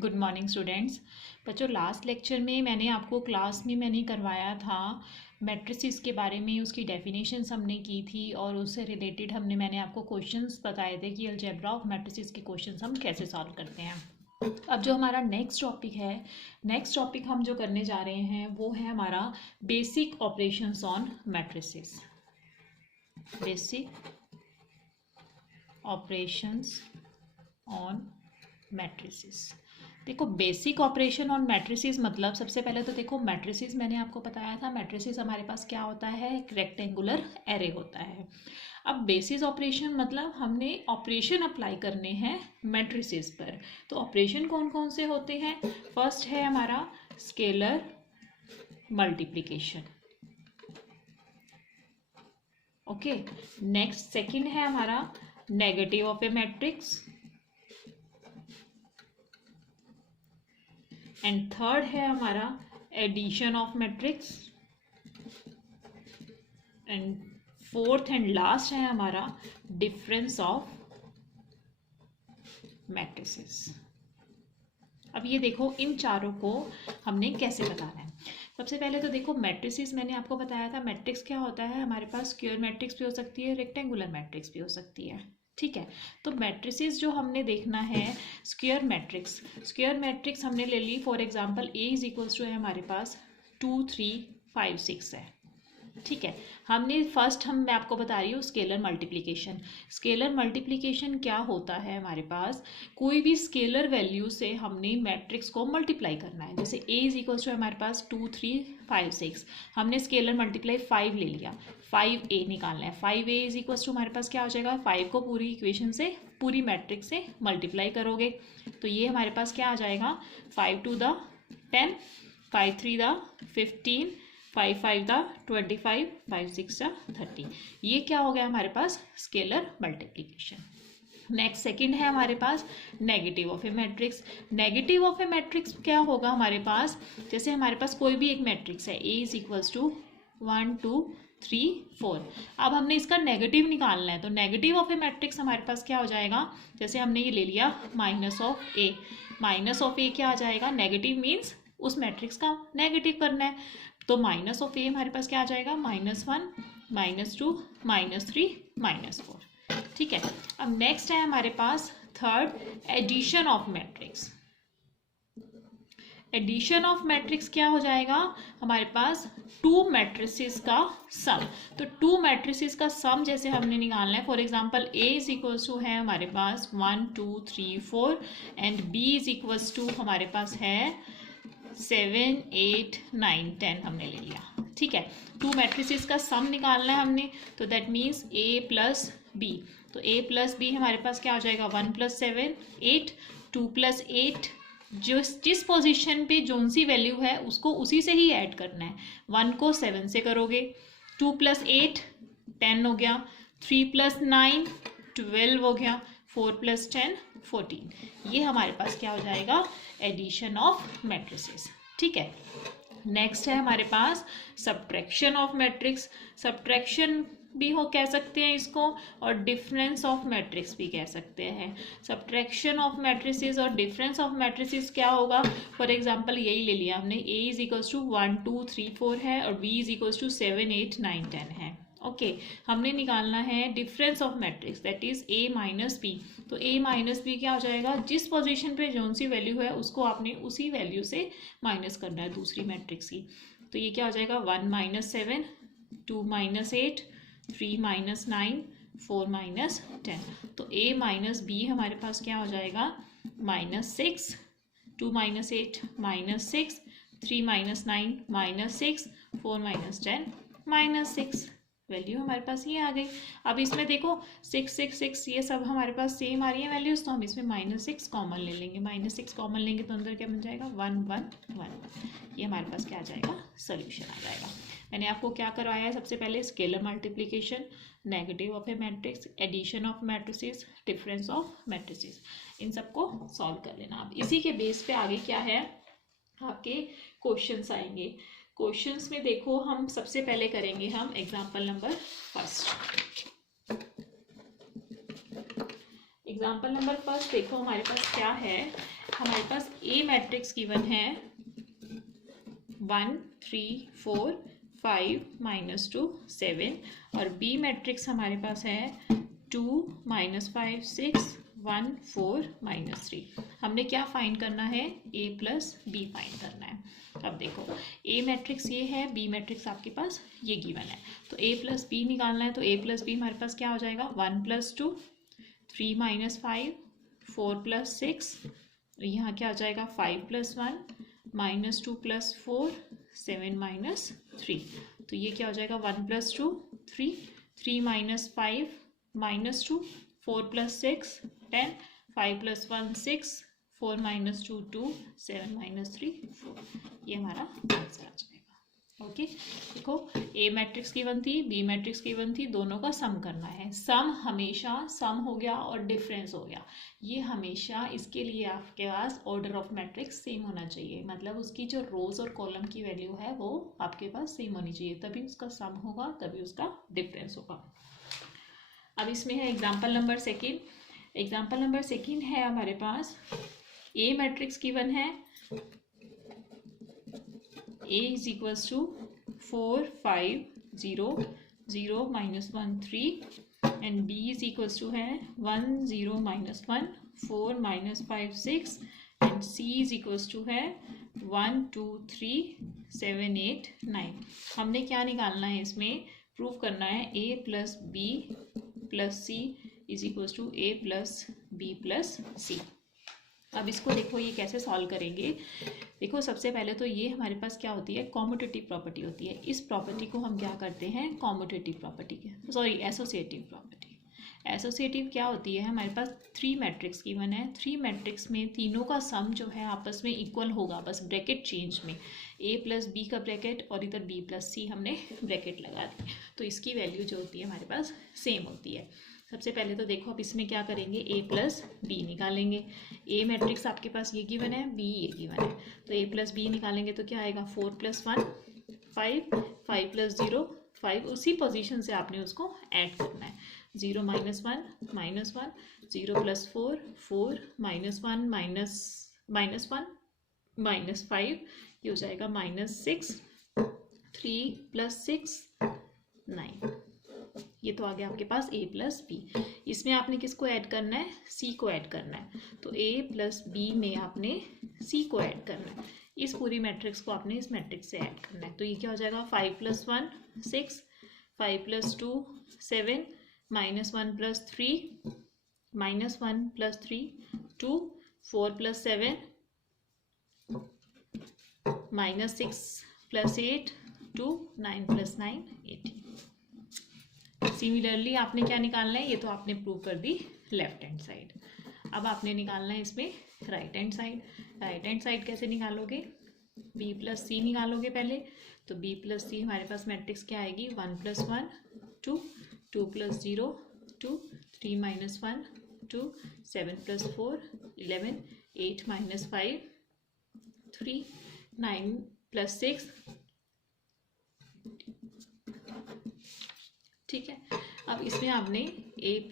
Good morning students. बच्चों, last lecture में मैंने आपको क्लास में मैंने करवाया था मैट्रिसेस के बारे में, उसकी डेफिनेशंस हमने की थी और उससे रिलेटेड मैंने आपको क्वेश्चंस बताए थे कि अलजेब्रा ऑफ मैट्रिसेस के क्वेश्चंस हम कैसे सॉल्व करते हैं। अब जो हमारा नेक्स्ट टॉपिक हम जो करने जा रहे हैं वो है हमारा basic operations on matrices. Basic operations on matrices. देखो, बेसिक ऑपरेशन ऑन मैट्रिसेस मतलब सबसे पहले तो देखो, मैट्रिसेस मैंने आपको बताया था, मैट्रिसेस हमारे पास क्या होता है, एक रेक्टेंगुलर एरे होता है। अब बेसिस ऑपरेशन मतलब हमने ऑपरेशन अप्लाई करने हैं मैट्रिसेस पर। तो ऑपरेशन कौन कौन से होते हैं? फर्स्ट है हमारा scalar multiplication. Okay, next second है हमारा negative of A matrix, and third है हमारा addition of matrix, and fourth and last है हमारा डिफरेंस ऑफ मैट्रिसेस। अब ये देखो, इन चारों को हमने कैसे बताना है। सबसे पहले तो देखो, मैट्रिसेस मैंने आपको बताया था, मैट्रिक्स क्या होता है हमारे पास, स्क्वायर मैट्रिक्स भी हो सकती है, रेक्टेंगुलर मैट्रिक्स भी हो सकती है। ठीक है, तो मैट्रिसेस जो हमने देखना है, स्क्वायर मैट्रिक्स हमने ले ली। For example A is equals to है हमारे पास 2 3 5 6 है। ठीक है, मैं आपको बता रही हूँ स्केलर मल्टीप्लिकेशन क्या होता है हमारे पास, कोई भी स्केलर वैल्यू से हमने मैट्रिक्स को मल्टीप्लाई करना है। जैसे a इज इक्वल्स टू हमारे पास 2 3 5 6, हमने स्केलर मल्टीप्लाई 5 ले लिया, 5a निकालना है। 5a इज इक्वल्स टू हमारे पास क्या हो जाएगा, 5 को पूरी इक्वेशन से, पूरी मैट्रिक्स से मल्टीप्लाई करोगे तो ये हमारे पास क्या आ जाएगा, 5 2 द 10, 5 3 द 15, 5 5 द 25, 5 6 द 30। ये क्या हो गया हमारे पास, स्केलर मल्टीप्लिकेशन। नेक्स्ट सेकंड है हमारे पास negative of A matrix. Negative of A matrix क्या होगा हमारे पास, जैसे हमारे पास कोई भी एक मैट्रिक्स है, ए इज इक्वल्स टू 1 2 3 4। अब हमने इसका नेगेटिव निकालना है, तो नेगेटिव ऑफ ए मैट्रिक्स हमारे पास क्या हो जाएगा, जैसे हमने ये ले लिया minus of A. Minus of A क्या आ जाएगा, नेगेटिव मीन्स उस मैट्रिक्स का नेगेटिव करना है, तो माइनस ऑफ ए हमारे पास क्या आ जाएगा, -1 -2 -3 -4। ठीक है, अब नेक्स्ट है हमारे पास third, addition of matrix. Addition of matrix क्या हो जाएगा हमारे पास, टू मैट्रिसेस का सम। तो टू मैट्रिसेस का सम जैसे हमने निकालना है, for example A is equals to है हमारे पास 1 2 3 4, and B is equals to हमारे पास है 7 8 9 10 हमने ले लिया। ठीक है, टू मैट्रिसेस का सम निकालना है हमने, तो that means a plus B. तो a प्लस बी हमारे पास क्या हो जाएगा, 1 + 7 8, 2 + 8, जिस पोजीशन पे जोन सी वैल्यू है उसको उसी से ही ऐड करना है। 1 को 7 से करोगे, 2 + 8 10 हो गया, 3 + 9 12 हो गया, 4 + 10 14। ये हमारे पास क्या हो जाएगा, एडिशन ऑफ मैट्रिसेस। ठीक है, नेक्स्ट है हमारे पास सब्ट्रैक्शन ऑफ मैट्रिक्स। सब्ट्रैक्शन भी हो कह सकते हैं इसको, और डिफरेंस ऑफ मैट्रिक्स भी कह सकते हैं। सब्ट्रैक्शन ऑफ मैट्रिसेस और डिफरेंस ऑफ मैट्रिसेस क्या होगा, फॉर एग्जांपल यही ले लिया हमने, a इज इक्वल्स टू 1 2 3 4 है और b इज इक्वल्स टू 7 8 9 10 है। ओके, हमने निकालना है difference of matrix, that is a - b। तो a - b क्या हो जाएगा, जिस पोजीशन पे जोन सी वैल्यू है उसको आपने उसी वैल्यू से माइनस करना है दूसरी मैट्रिक्स की। तो ये क्या हो जाएगा, 1 - 7 2 - 8 3 - 9 4 - 10। तो a - b हमारे पास क्या हो जाएगा, -6, 2 - 8 -6, 3 - 9 -6, 4 - 10 -6। वैल्यू हमारे पास ये आ गई। अब इसमें देखो 6 6 6 ये सब हमारे पास सेम आ रही है वैल्यूज, तो हम इसमें -6 कॉमन ले लेंगे। -6 कॉमन लेंगे तो अंदर क्या बन जाएगा, 1 1 1। ये हमारे पास क्या आ जाएगा, सोल्यूशन आ जाएगा। मैंने आपको क्या करवाया है, सबसे पहले scalar multiplication, negative of A matrix, addition of matrices, difference of matrices, इन सबको सॉल्व कर लेना। अब इसी के बेस पे आगे क्या है, आपके क्वेश्चंस आएंगे। क्वेश्चंस में देखो, हम सबसे पहले करेंगे हम example number first. Example number first देखो हमारे पास क्या है, हमारे पास ए मैट्रिक्स गिवन है 1 3 4 5 -2 7 और बी मैट्रिक्स हमारे पास है 2 -5 6 1 4 -3। हमने क्या फाइंड करना है, a प्लस बी फाइंड करना है। अब देखो a मैट्रिक्स ये है, b मैट्रिक्स आपके पास ये गिवन है, तो a प्लस बी निकालना है। तो a प्लस बी हमारे पास क्या हो जाएगा, 1 + 2 3 - 5 4 + 6, यहाँ क्या आ जाएगा 5 + 1 -2 + 4 7 - 3। तो ये क्या हो जाएगा 1 + 2 3 3 - 5 -2 4 + 6 10 5 + 1 6 4 - 2 2 7 - 3 4। ये हमारा आंसर आ जाएगा। ओके देखो ए मैट्रिक्स गिवन थी, बी मैट्रिक्स गिवन थी, दोनों का सम करना है। सम हमेशा सम हो गया और डिफरेंस हो गया, ये हमेशा इसके लिए आपके पास ऑर्डर ऑफ मैट्रिक्स सेम होना चाहिए, मतलब उसकी जो रोज और कॉलम की वैल्यू है वो आपके पास सेम होनी चाहिए, तभी उसका सम होगा, तभी उसका डिफरेंस होगा। अब इसमें है example number second. Example number second है हमारे पास ए मैट्रिक्स गिवन है, A is equals to 4 5 0 0 -1 3 and B is equals to है 1 0 -1 4 -5 6 and C is equals to है 1 2 3 7 8 9। हमने क्या निकालना है, इसमें प्रूव करना है A + B + C is equals to A + B + C। अब इसको देखो ये कैसे सॉल्व करेंगे। देखो सबसे पहले तो ये हमारे पास क्या होती है, कॉम्यूटेटिव प्रॉपर्टी होती है। इस प्रॉपर्टी को हम क्या करते हैं, कॉम्यूटेटिव प्रॉपर्टी के सॉरी एसोसिएटिव प्रॉपर्टी। एसोसिएटिव क्या होती है, हमारे पास 3 मैट्रिक्स गिवन है, 3 मैट्रिक्स में तीनों का सम जो है आपस में इक्वल होगा, बस ब्रैकेट चेंज में a + b का ब्रैकेट और इधर b + c हमने ब्रैकेट लगा दी, तो इसकी वैल्यू जो होती है हमारे पास सेम होती है। सबसे पहले तो देखो अब इसमें क्या करेंगे, a + b निकालेंगे। a मैट्रिक्स आपके पास ये गिवन है, b ये गिवन है, तो a + b निकालेंगे तो क्या आएगा 4 + 1 5 5 + 0 5, उसी पोजीशन से आपने उसको ऐड करना है। 0 - 1 -1 0 + 4 4 -1 -5, ये हो जाएगा -6 3 + 6 9। ये तो आ गया आपके पास a + b। इसमें आपने किसको ऐड करना है, c को ऐड करना है, तो a + b में आपने c को ऐड करना है। इस पूरी मैट्रिक्स को आपने इस मैट्रिक्स से ऐड करना है, तो ये क्या हो जाएगा 5 + 1 6 5 + 2 7 -1 + 3 -1 + 3 2 4 + 7 -6 + 8 2 9 + 9 18। सिमिलरली आपने क्या निकालना है, ये तो आपने प्रूव कर दी लेफ्ट हैंड साइड। अब आपने निकालना है इसमें right hand side. Right hand side कैसे निकालोगे, b + c निकालोगे पहले, तो b + c हमारे पास मैट्रिक्स क्या आएगी 1 + 1 2 2 + 0 2 3 - 1 2 7 + 4 11 8 - 5 3 9 + 6। ठीक है, अब इसमें आपने a +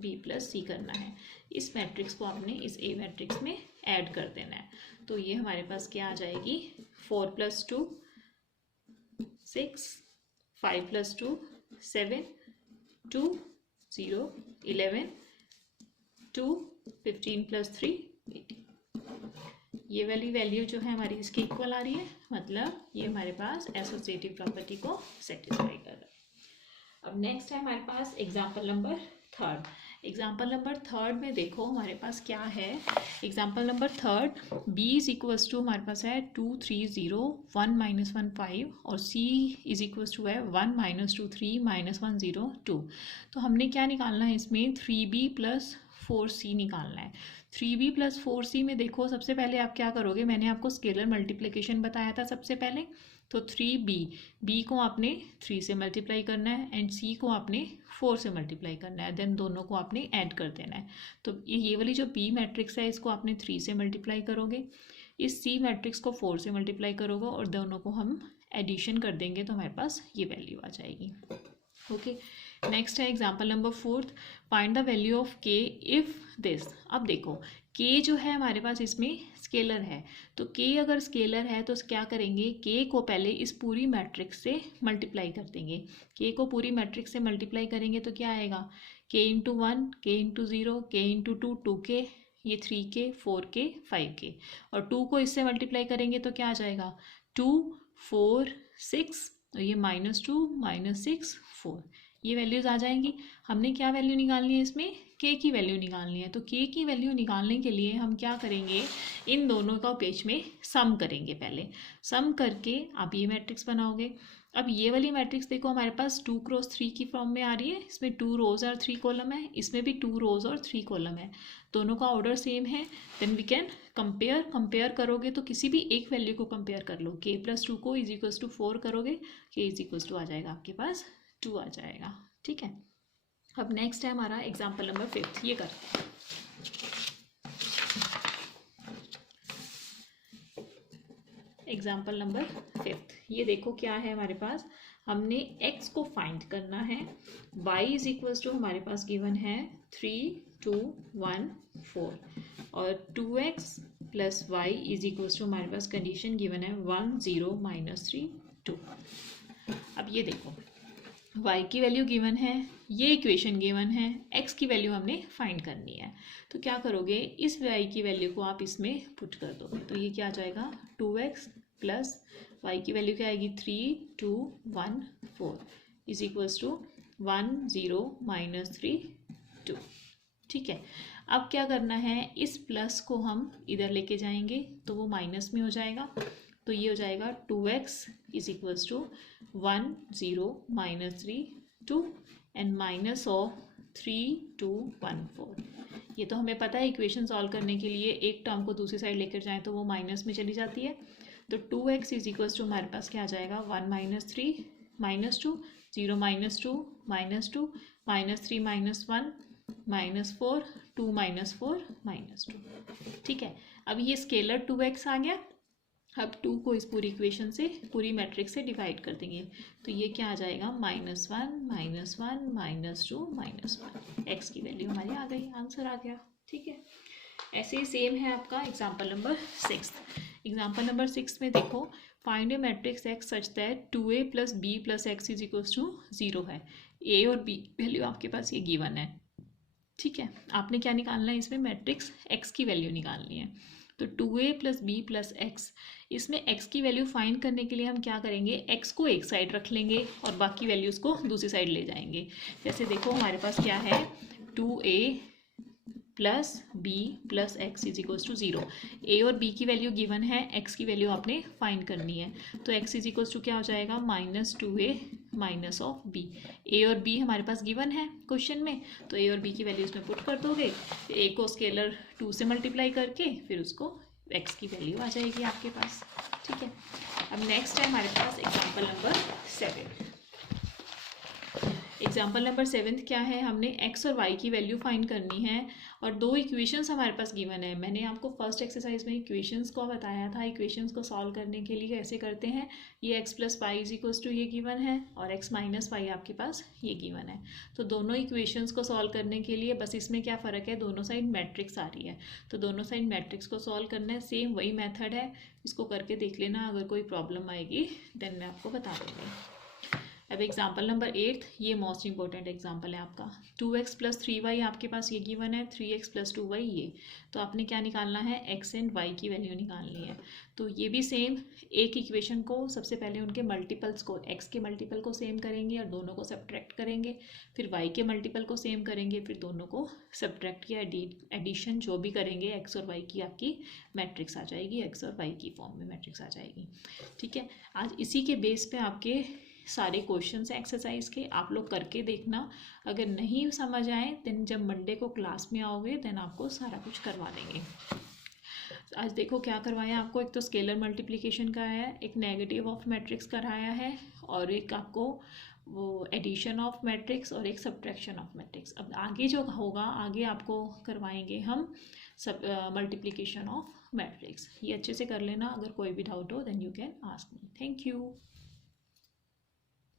b + c करना है, इस मैट्रिक्स को आपने इस a मैट्रिक्स में ऐड कर देना है। तो ये हमारे पास क्या आ जाएगी 4 + 2 6 5 + 2 7 2 0 11 2 15 + 3 18। ये वाली वैल्यू जो है हमारी इसके इक्वल आ रही है, मतलब ये हमारे पास एसोसिएटिव प्रॉपर्टी को सेटिस्फाई कर रहा है। अब नेक्स्ट है हमारे पास example number third. Example number third में देखो हमारे पास क्या है, एग्जाम्पल नंबर थर्ड b = हमारे पास है 2 3 0 1 - 1 5 और c = है 1 - 2 3 - 1 0 2। तो हमने क्या निकालना है इसमें 3b + 4c निकालना है। 3b + 4c में देखो सबसे पहले आप क्या करोगे, मैंने आपको स्केलर मल्टीप्लिकेशन बताया था सबसे पहले, तो 3b को आपने 3 से मल्टीप्लाई करना है एंड c को आपने 4 से मल्टीप्लाई करना है, देन दोनों को आपने ऐड कर देना है। तो ये वाली जो b मैट्रिक्स है इसको आपने 3 से मल्टीप्लाई करोगे, इस c मैट्रिक्स को 4 से मल्टीप्लाई करोगे और दोनों को हम एडिशन कर देंगे तो हमारे पास ये वैल्यू आ जाएगी। ओके नेक्स्ट है example number fourth, find the value of k if this. अब देखो के जो है हमारे पास इसमें स्केलर है, तो के अगर स्केलर है तो क्या करेंगे, के को पहले इस पूरी मैट्रिक्स से मल्टीप्लाई कर देंगे। के को पूरी मैट्रिक्स से मल्टीप्लाई करेंगे तो क्या आएगा, के इंटू 1, के इंटू 0, के इंटू 2, 2k, ये 3k, 4k, 5k, और 2 को इससे मल्टीप्लाई करेंगे तो क्या आ जाएगा, 2, 4, 6, तो ये -2, -6, 4, ये वैल्यूज़ आ जाएंगी। हमने क्या वैल्यू निकालनी है इसमें, के की वैल्यू निकालनी है। तो के की वैल्यू निकालने के लिए हम क्या करेंगे, इन दोनों का पेज में सम करेंगे। पहले सम करके आप ये मैट्रिक्स बनाओगे। अब ये वाली मैट्रिक्स देखो हमारे पास 2 क्रॉस 3 की फॉर्म में आ रही है, इसमें 2 रोज और 3 कॉलम है, इसमें भी 2 रोज और 3 कॉलम है, दोनों का ऑर्डर सेम है। देन वी कैन कंपेयर करोगे तो किसी भी एक वैल्यू को कंपेयर कर लो, k + 2 को = 4 करोगे, k = आ जाएगा आपके पास 2 आ जाएगा। ठीक है, अब नेक्स्ट है हमारा एग्जाम्पल नंबर 5, ये करते हैं। एग्जाम्पल नंबर 5, ये देखो क्या है हमारे पास, हमने x को फाइंड करना है, y = हमारे पास गिवन है 3, 2, 1, 4, और 2x + y = हमारे पास कंडीशन गिवन है 1, 0, -3, 2। अब ये देखो y की वैल्यू गिवन है, ये इक्वेशन गिवन है, x की वैल्यू हमने फाइंड करनी है। तो क्या करोगे, इस y की वैल्यू को आप इसमें पुट कर दोगे, तो ये क्या आ जाएगा, 2x + y की वैल्यू क्या आएगी, 3, 2, 1, 4 = 1, 0, -3, 2। ठीक है, अब क्या करना है, इस प्लस को हम इधर लेके जाएंगे तो वो माइनस में हो जाएगा, तो ये हो जाएगा 2x = 1, 0, -3, 2 एंड -3, 2, 1, 4। ये तो हमें पता है, इक्वेशन सॉल्व करने के लिए एक टर्म को दूसरी साइड लेकर जाएं तो वो माइनस में चली जाती है। तो 2x = हमारे पास क्या आ जाएगा, 1, -3, -2, 0, -2, -2, -3, -1, -4, 2, -4, -2। ठीक है, अब ये स्केलर 2x आ गया। अब 2 को इस पूरी इक्वेशन से, पूरी मैट्रिक्स से डिवाइड कर देंगे, तो ये क्या आ जाएगा, -1, -1, -2, -1। x की वैल्यू हमारी आ गई, आंसर आ गया। ठीक है, ऐसे ही सेम है आपका एग्जाम्पल नंबर 6। एग्जाम्पल नंबर 6 में देखो, find A matrix x such that 2a + b + x = 0 है। a और b वैल्यू आपके पास ये गिवन है। ठीक है, आपने क्या निकालना है, इसमें मैट्रिक्स x की वैल्यू निकालनी है। तो 2a + b + x, इसमें x की वैल्यू फाइंड करने के लिए हम क्या करेंगे, x को एक साइड रख लेंगे और बाकी वैल्यूज़ को दूसरी साइड ले जाएंगे। जैसे देखो हमारे पास क्या है, 2a + b + x = 0। a और b की वैल्यू गिवन है, x की वैल्यू आपने फाइंड करनी है। तो x = क्या हो जाएगा, -2a -b। a और b हमारे पास गिवन है क्वेश्चन में, तो a और b की वैल्यू इसमें पुट कर दोगे, a को स्केलर 2 से मल्टीप्लाई करके फिर उसको x की वैल्यू आ जाएगी आपके पास। ठीक है, अब नेक्स्ट है हमारे पास एग्जाम्पल नंबर 7। एग्जाम्पल नंबर 7 क्या है, हमने x और y की वैल्यू फाइंड करनी है और दो इक्वेशंस हमारे पास गिवन है। मैंने आपको फर्स्ट एक्सरसाइज में इक्वेशंस को बताया था, इक्वेशंस को सॉल्व करने के लिए कैसे करते हैं। ये x + y = ये गिवन है और x - y आपके पास ये गिवन है। तो दोनों इक्वेशंस को सॉल्व करने के लिए बस इसमें क्या फ़र्क है, दोनों साइड मैट्रिक्स आ रही है, तो दोनों साइड मैट्रिक्स को सॉल्व करना है। सेम वही मेथड है, इसको करके देख लेना, अगर कोई प्रॉब्लम आएगी देन मैं आपको बता दूँगी। अब एग्जाम्पल नंबर 8, ये मोस्ट इंपॉर्टेंट एग्जाम्पल है आपका। 2x + 3y आपके पास ये गिवन है, 3x + 2y ये। तो आपने क्या निकालना है, x एंड y की वैल्यू निकालनी है। तो ये भी सेम, एक इक्वेशन को सबसे पहले उनके मल्टीपल्स को, x के मल्टीपल को सेम करेंगे और दोनों को सब्ट्रैक्ट करेंगे, फिर y के मल्टीपल को सेम करेंगे, फिर दोनों को सब्ट्रैक्ट या एडिशन जो भी करेंगे, x और y की आपकी मैट्रिक्स आ जाएगी, x और y की फॉर्म में मैट्रिक्स आ जाएगी। ठीक है, आज इसी के बेस पे आपके सारे क्वेश्चंस हैं एक्सरसाइज के, आप लोग करके देखना। अगर नहीं समझ आए देन जब मंडे को क्लास में आओगे देन आपको सारा कुछ करवा देंगे। आज देखो क्या करवाया आपको, एक तो स्केलर मल्टीप्लिकेशन कराया है, एक नेगेटिव ऑफ मैट्रिक्स कराया है और एक आपको वो एडिशन ऑफ मैट्रिक्स और एक सब्ट्रैक्शन ऑफ मैट्रिक्स। अब आगे जो होगा, आगे आपको करवाएंगे हम सब मल्टीप्लिकेशन ऑफ मैट्रिक्स। ये अच्छे से कर लेना, अगर कोई भी डाउट हो then you can ask me. Thank you.